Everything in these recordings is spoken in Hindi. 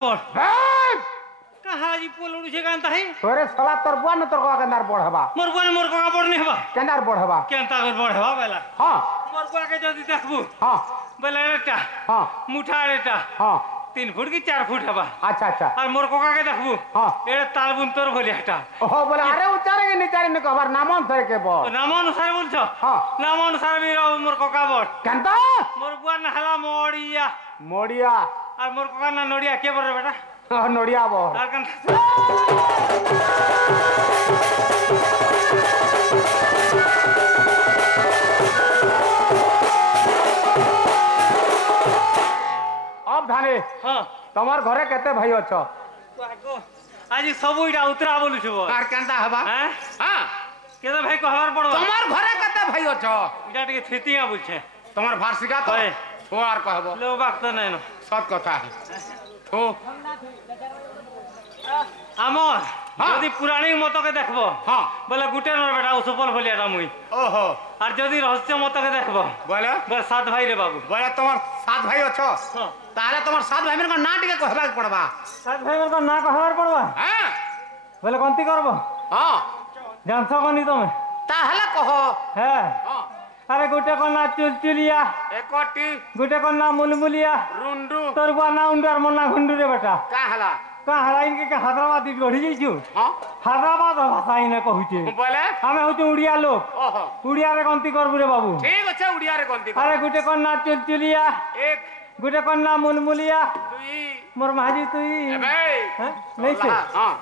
कहा जी पोलुड़ से कांता है तोरे साला तोर बुआ न तोर का कंदार बोड़ हबा मोर बुआ मोर का बोड़ नहीं हबा कंदार बोड़ हबा केंता कर बोड़ हबा बेला हां मोर बुआ के जदी देखबू हां बेला रेटा हां मुठा रेटा हां 3 फुट की 4 फुट हबा अच्छा अच्छा और मोर कोका के देखबू हां एड़े तालबुन तोर बोली हटा ओहो बोले अरे उचारे के निचारे न कहबार नाम अनुसार के बोल नाम अनुसार बोलछो हां नाम अनुसार भी मोर कोका बोड़ कंता मोर बुआ न हला मोड़िया मोड़िया और मोर कोका ना नोड़िया के बोल रे बेटा हां नोड़िया बोल और कन अब धाने हां तमार घरे केते भाई अछो आज सब इटा उतरा बोलु छबो आर केंता हबा हैं हां केते भाई कहबार पड़बा तमार घरे केते भाई अछो इटा टिके थेतिया बुझे तमार भाषिका तो ओए हो आर कहबो लो बात तो नहीं न सब कथा है हो आमर हाँ। यदि पुराणी मत के देखबो हां बोले गुटे न बेटा उसुपल बोलिया मुई ओहो और यदि रहस्य मत के देखबो बोले बोले सात भाई रे बाबू बोले तमार सात भाई अछो हां ताले तमार सात भाई मेरे को ना टिके कहबा पड़बा सात भाई मेरे को ना कहबार पड़बा हां बोले कोनती करबो हां जानछो कोनी तुम ताहले कहो है हां अरे गुटे को ना चुलचुलिया एकटी गुटे को ना मुलमुलिया रुंडू तोर बुआ ना उंडर मना घुंडू रे बेटा काहला का हराइन के हैदराबाद गढ़ी जाइछु हां हैदराबाद भाषा इने कहूचे बोले हमें होते उड़िया लोग ओहो उड़िया रे कोनती करबू रे बाबू ठीक আছে উড়িয়া রে কোনটি अरे गुटे को ना चुलचुलिया एक गुटे को ना मुलमुलिया दुई मोर माजी तुई एबे हैं? नहीं से हां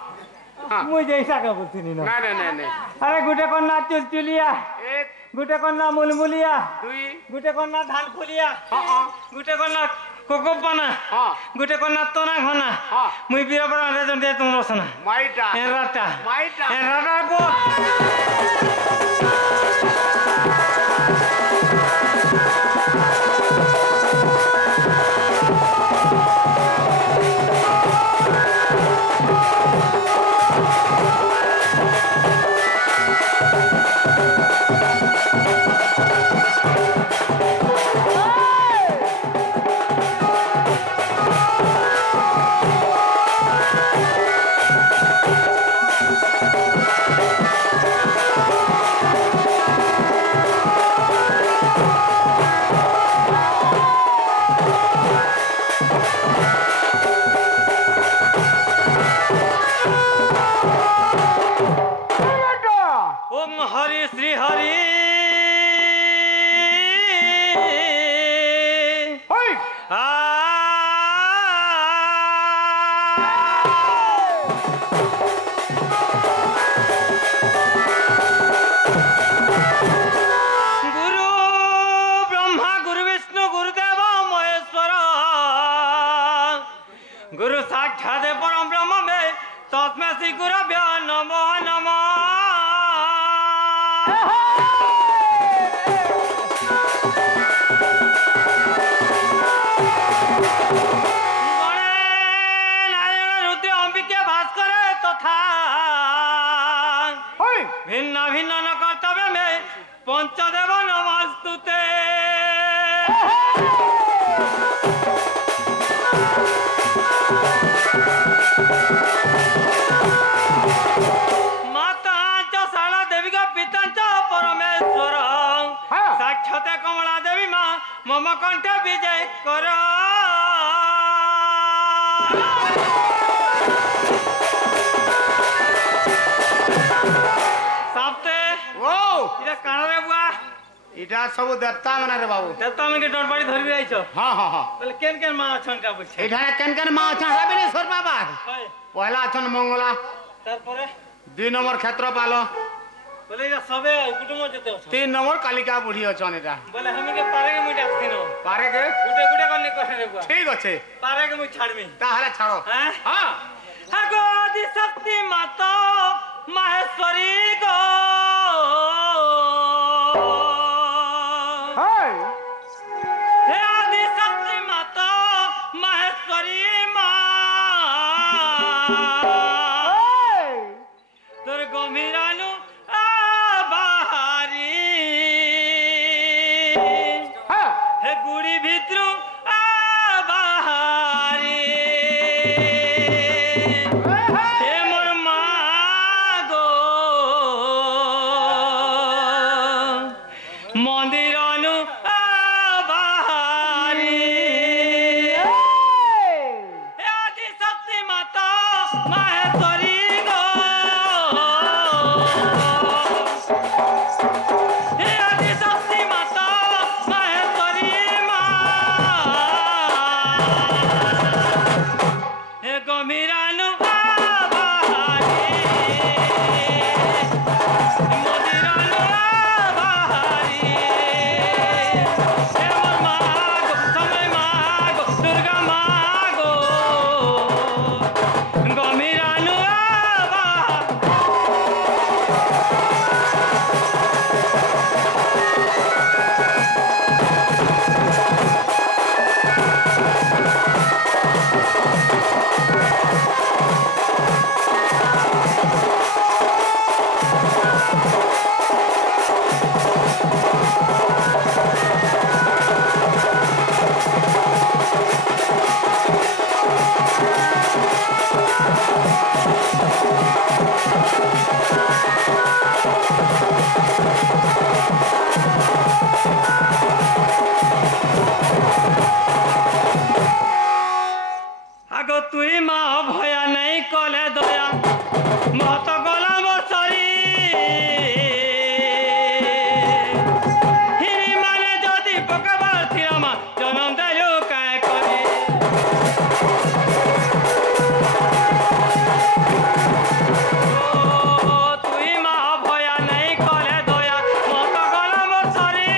हां मुझे ऐसा का बोलती नहीं ना ना ना ना अरे गुटे को ना चुलचुलिया एक गुटे को ना मुलमुलिया दुई गुटे को ना धान फुलिया हां हां गुटे को ना कोकोपाना हां गुटे को ना तोना घना हां मुई बीरा बड़ा रे जंदे तुम रोसना माइटा एराटा माइटा एराटा को ओम हरि श्री हरि होय गुरु ब्रह्मा गुरु विष्णु गुरुदेव महेश्वर गुरु साक्षात परम ब्रह्म में तस्मै श्री गुरुभ्यो नमो नमः होय भिन्न भिन्न न कर्तव्य में पंचदेव नमस्तुते माता च शाला देवी का पिता च परमेश्वर हाँ। साक्षात कमला देवी माँ मम कंठ विजय कर साप्ते ओ इटा काना रे बुआ इटा सब देवता माने रे बाबू देवता में के डरबाड़ी धरबी आइछो हां हां हां बोले केन माँ अछन का बुझे এখানে কেন কেন মা আছেন রাবিনি সর বাবা হয় পয়লা আছেন মঙ্গলা তারপরে 2 নম্বর ক্ষেত্রপাল बोले इटा सबे कुटुंब जते अछन 3 নম্বর কালিকা বুড়ি আছেন এটা बोले हम के पारे के मुई डाकथिनो পারে কে गुटे गुटे करने कहे रे बुआ ঠিক আছে पारे के मुई छाड़मी তাহলে ছাড়ো हैं হ্যাঁ हगो आदि शक्ति माता माहेश्वरी गो হাই हे आदि शक्ति माता माहेश्वरी माँ तोर गंभीरानु बाहरी হ্যাঁ हे गुड़ी भितरु बाहरी মাহেশ্বরী গো হে আদি শক্তি মাতা মাহেশ্বরী মা হে গম্ভীরানু বাহারি মদিরানু বাহারি হে মোর মা গো সময় মা গো দুর্গা মা গো গম্ভীরানু আগো তুই মা ভয়া নেই কলে দয়া মত গলা বসরি হিরি মানে যদি পকাবার থিরামা জনম দেলো কায় করে তুই মা ভয়া নেই কলে দয়া মত গলা বসরি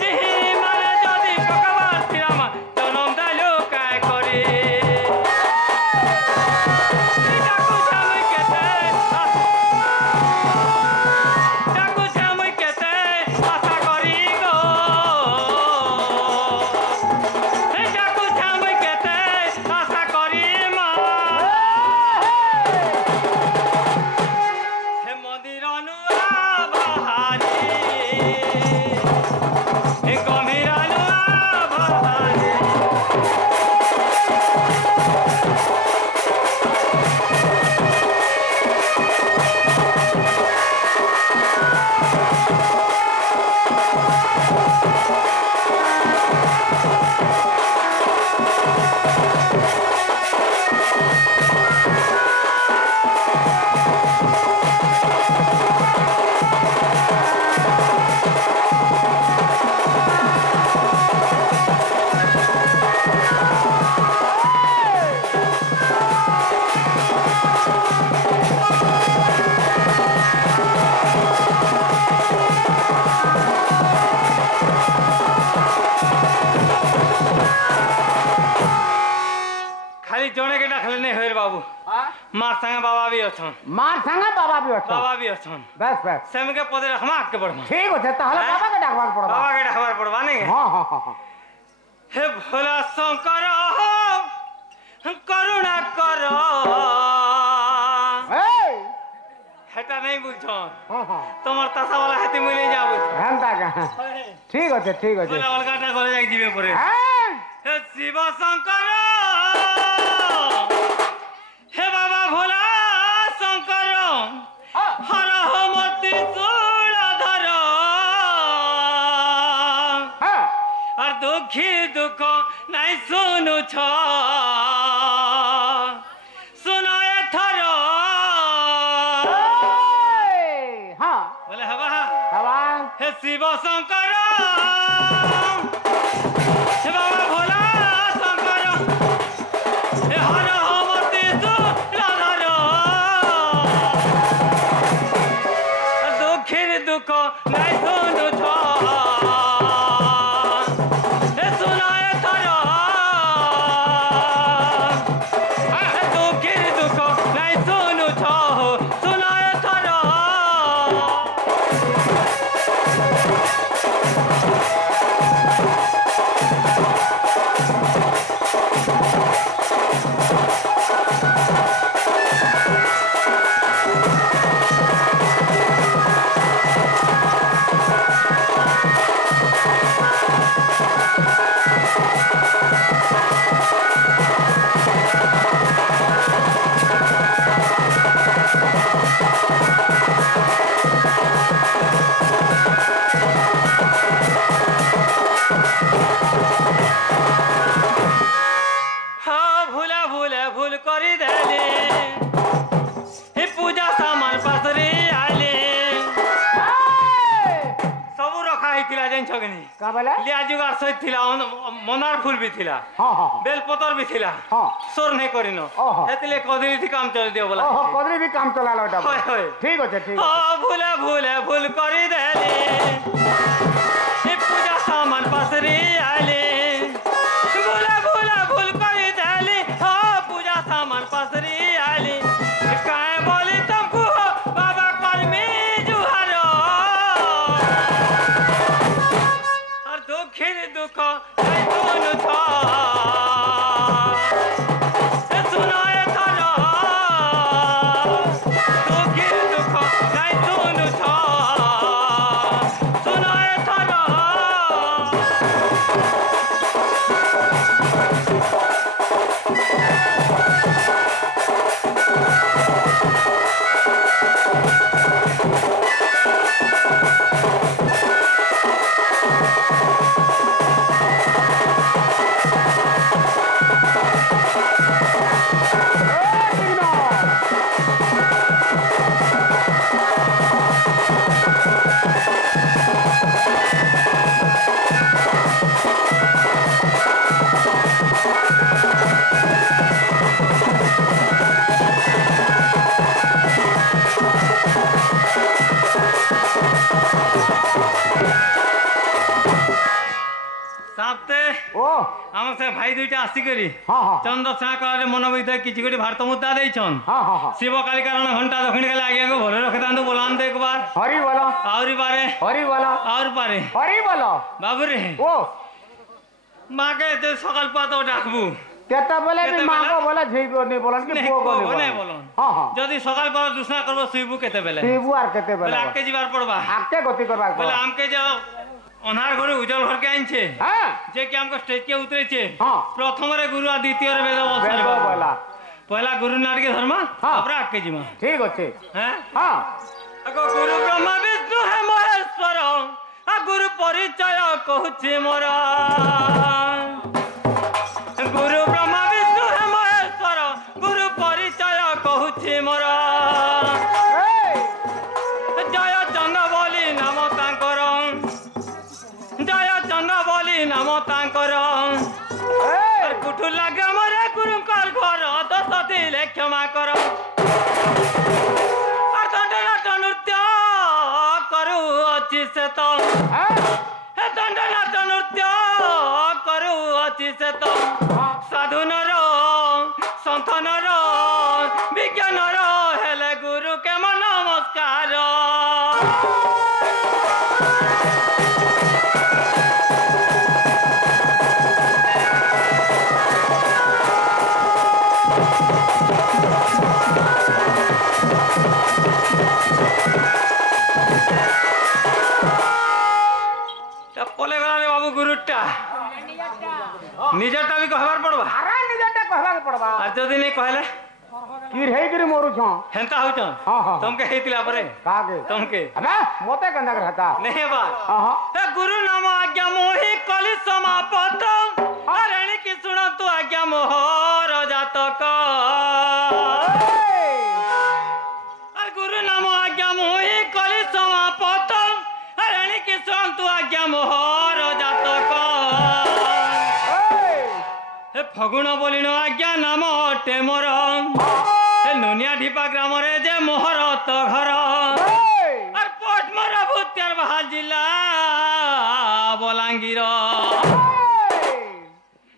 হিরি মানে যদি পকাবার থিরামা জনম দেলো কায় করে ডাকু ছামুই কেতে আশা করি গো ডাকু ছামুই কেতে আশা করি মা হে মন্দিরানু বাহারি হে গম্ভীরানু বাহারি खाली जोने के डाखले नहीं होइल बाबू मार संगे बाबा भी अछन মার সঙ্গে বাবা বি অছ बाबा भी अछन বেশ বেশ सेम के पदे रखमा के बढ़मा ঠিক আছে তাহলে হ্যাঁ? বাবাকে ডাকবার পড়বা बाबा के डाखबार पड़वा नहीं হ্যাঁ হ্যাঁ হ্যাঁ हे भोला शंकर करुणा कर এই हेटा नहीं बुझन হ্যাঁ হ্যাঁ তোমার তাসা वाला हाथी मिले जाबो হেনতা কা ঠিক আছে ঠিক আছে बोला अलगाटा करे जाई दिबे परे হ্যাঁ हे शिव शंकर हे बाबा भोला शंकर हर मती चूड़ाधर হ্যাঁ और दुखी दुख नहीं सुनु छ सुनो एथर এই হ্যাঁ बोले हवा বাবা हे शिव शंकर हे बाबा भोला शंकर हे हर मती चूड़ाधर दुखीर दुख नहीं सुनु छ हे सुनो एथर दुखीर दुख नहीं सुनु छ सुनो एथर जाइन छगनी का बोले लिया जुगार सहित थिला मनार फूल भी थिला हां हां बेल पतर भी थिला हां सोर नहीं करिनो ओहो। हेतले कदली थी काम चल दियो बोला ओहो कदरी भी काम चलालो एटा होय होय ठीक আছে ठीक ओ भूले भूले भूल करी देली ए पूजा सामान पसरी आली भूले भूले भूल करी देली ओ पूजा सामान पसरी आली काहे बोली तुमको बाबा कर्मी जुहारो और दुखिर दुख नहीं दोनों था सुनाए थारा दुखिर दुख नहीं दोनों था सुनाए थारा साप्ते ओ आम से भाई दुईटा आसी करी हां हां चंद्रसेना काल मन भितर किछि गोटे भारत मुद्दा देछन हां हां हां शिव काली कारण घंटा दक्षिण काले आगे को भरे रखे तांदो बोलान दे एक बार हरी बोलो और बारे हरी बोलो और बारे हरी बोलो बाबू रे ओ माँ के जो सकाल पातो डाकबू केता बोले भी केते मां बोले? को बोला झई को नहीं बोलन कि नहीं, पुओ को पुओ नहीं नहीं बोलन। हां हां जदि सकाल पातो दूसरा करबो सुइबू केते बेले सीबू आर केते बेले बोले आके जीवार पड़बा आके गति करबा बेले हमके जो अनार घरे उजल घर के आइछे हां जे कि हमको स्टेज के उतरे छे हां प्रथम रे गुरु आ द्वितीय रे वेद बेलो बोला पहला गुरु नाट के धर्म हाँ। अपरा आके जीमा ठीक আছে हैं हां अगो गुरु ब्रह्मा विष्णु है महेश्वर आ गुरु परिचय कहूची मोरा गुरु ब्रह्मा विष्णु है महेश्वर गुरु परिचय कहूची मोरा जय चंद्र बोली नाम तांकर जय चंद्र बोली नाम तांकर कुठुला ग्रामरे गुरुकर घर दश दिले क्षमा कर नृत्य କରୁଅଛି ସେ ତ ହେ ଦଣ୍ଡନାଟ ନୃତ୍ୟ କରୁଅଛି ସେ ତ ସାଧୁନର ସନ୍ଥନର ବିଜ୍ଞାନର ହେଲେ ଗୁରୁ କେମ ନମସ୍କାର पले गला बाबू गुरुटा निजटा भी कहबार पड़बा अरे निजटा कहबा के पड़बा आ जदी नहीं कहले की रही गिरी मोरू छ हेंता होचन हां हां तुमके हेतिला परे कागे तुमके अबे मोते कंदा कर हता नहीं बा हां हां हे गुरु नाम आज्ञा मोहि कलि समापत हरणी की सुन तू आज्ञा मोहर जातक अरे गुरु नाम आज्ञा मोहि कलि समापत हरणी की सुन तू आज्ञा मोहर जातक हे फगुण बोलिन आज्ञा नाम अटे मोर हे नुनिया ढिपा ग्राम रे जे मोहर तो घर और पोट मोर भूत्यार बहाल जिला बलांगीर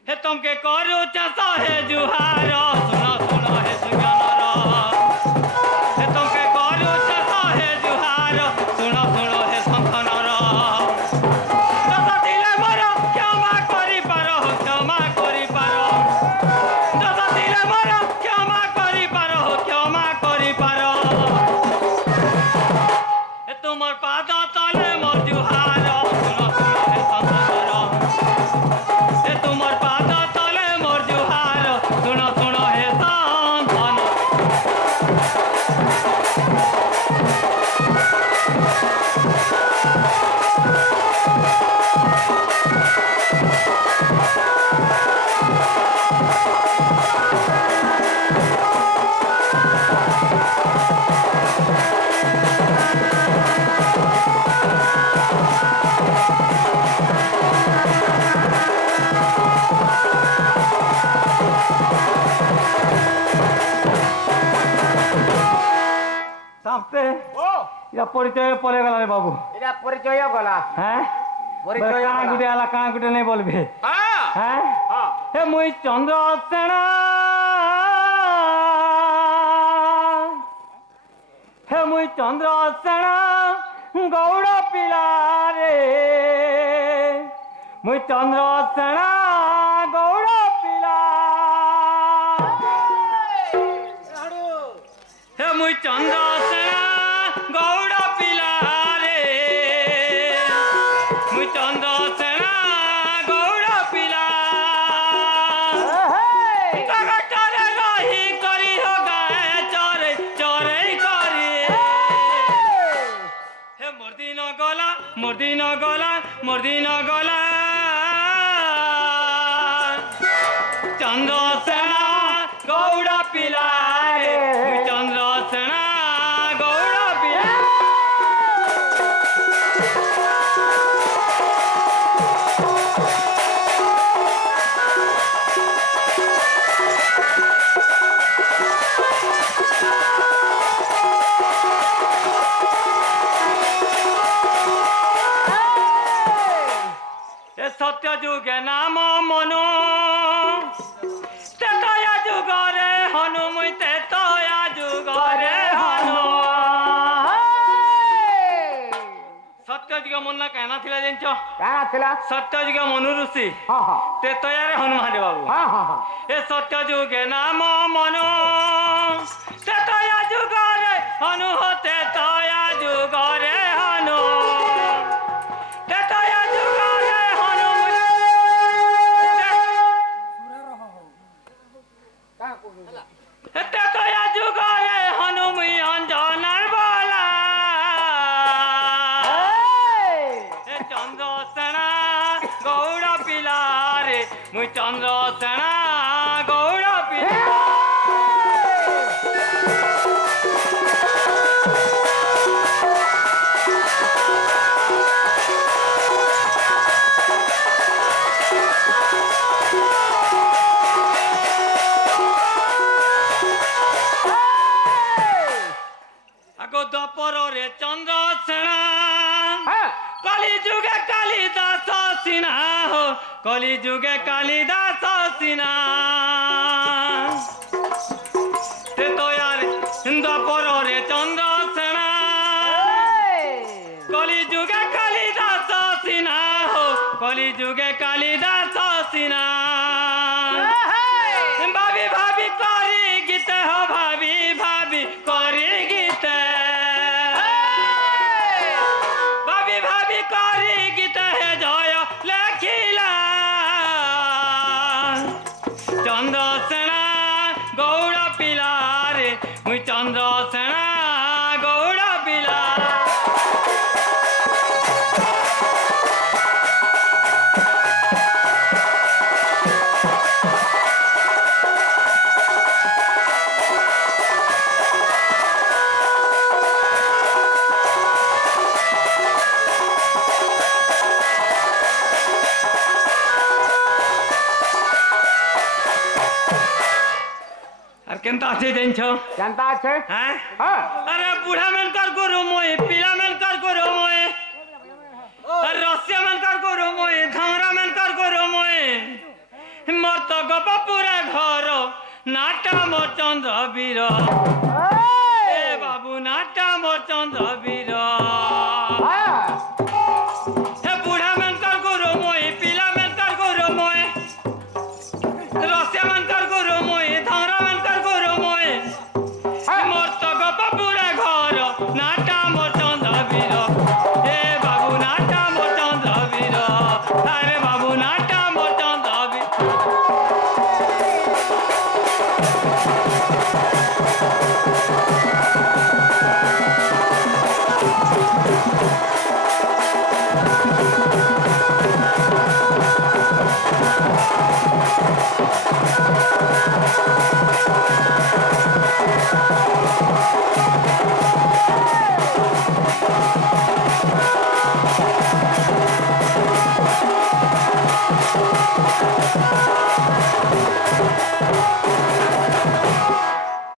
हे तुमके करू चाष हे जुहार सुन सुन हे सुज्ञानर हे तुमके करू चाष हे जुहार सुन सुन हे संथनर दस दिले मोर क्षमा करि पार क्षमा करि पार दस दिले मोर क्षमा करि पार क्षमा करि पार हे तुमर पाद तले मोर जुहार सुन सुन हे संथनर हे तुमर पाद तले मोर जुहार सुन सुन हे संथनर ए ମତେ ଓ ଇଟା ପରିଚୟ ପଳେଇଗଲା ରେ ବାବୁ ଏଟା ପରିଚୟ ଗଲା হ্যাঁ ପରିଚୟ କାଣା ଗଲା। ଗୁଟେ ହେଲା କାଣା ଗୁଟେ ନେଇ বলবে ହଁ হ্যাঁ ହଁ হে মুই চন্দ্রসেনা হে মুই চন্দ্রসেনা গৌড় পিলা রে মুই চন্দ্রসেনা গৌড় পিলা হে মুই চন্দ্রসেনা গৌড় পিলা রে মুই চন্দ্রসেনা গৌড় পিলা চরে রহি করি হো গায়ে চরে চরে করি হে মোর দিন গলা মোর দিন গলা মোর দিন গলা চন্দ্রসেনা গৌড় পিলা রে মুই চন্দ্রসেনা গৌড় পিলা এ সত্য যুগে নাম মনু তেতয়া যুগরে হনু মুই তেতয়া যুগরে হনু সত্য যুগ মন না কেনা ଥିଲା জানছ କାଣା ଥିଲା সত্য যুগ মনু ঋষি ହଁ ହଁ তেতয়ারে হনুমান রে বাবু ହଁ ହଁ ହଁ এ সত্য যুগে নাম মনু তেতয়া যুগরে হনু তেতয়া যুগরে হনু তেতয়া যুগরে হনু তেতয়া যুগরে হনু মুই অঞ্জনার বলা এ চন্দ্রসেনা গৌড় পিলা রে মুই চন্দ্রসেনা গৌড় পিলা আগ দপরে চন্দ্রসেনা ହଁ কলি যুগে কালিদাস সিনা হো কলি যুগে কালিদাস সিনা তে তো यार দপরে চন্দ্রসেনা কলি যুগে কালিদাস সিনা হো কলি যুগে কালিদাস সিনা ভাবি ভাবি করি গীতে হো ভাবি ভাবি করি গীতে ভাবি ভাবি করি গীতে হে জয় লেখিলা চন্দ্রসেনা গৌড় পিলা রে মুই চন্দ্রসেনা গৌড় পিলা আর কেনতা আছে জানছ କେନ୍ତା ଅଛେ হ্যাঁ ହଁ আরে বুড়া মেনকার করু মই পিলা মেনকার করু মই আর রসিয়া মেনকার করু মই ধামরা মেনকার করু মই মোর তো গোপপুরে ঘর নাটা মোর চন্দ্র বীর এ বাবু নাটা মোর চন্দ্র বীর ହଁ হে বুড়া মেনকার করু মই পিলা মেনকার করু মই রসিয়া মেনকার করু মই ধামরা মেনকার করু মই মোর তো গোপপুরে ঘর নাটা মোর চন্দ্র বীর এ বাবু নাটা মোর চন্দ্র বীর আরে বাবু নাটা মোর চন্দ্র বীর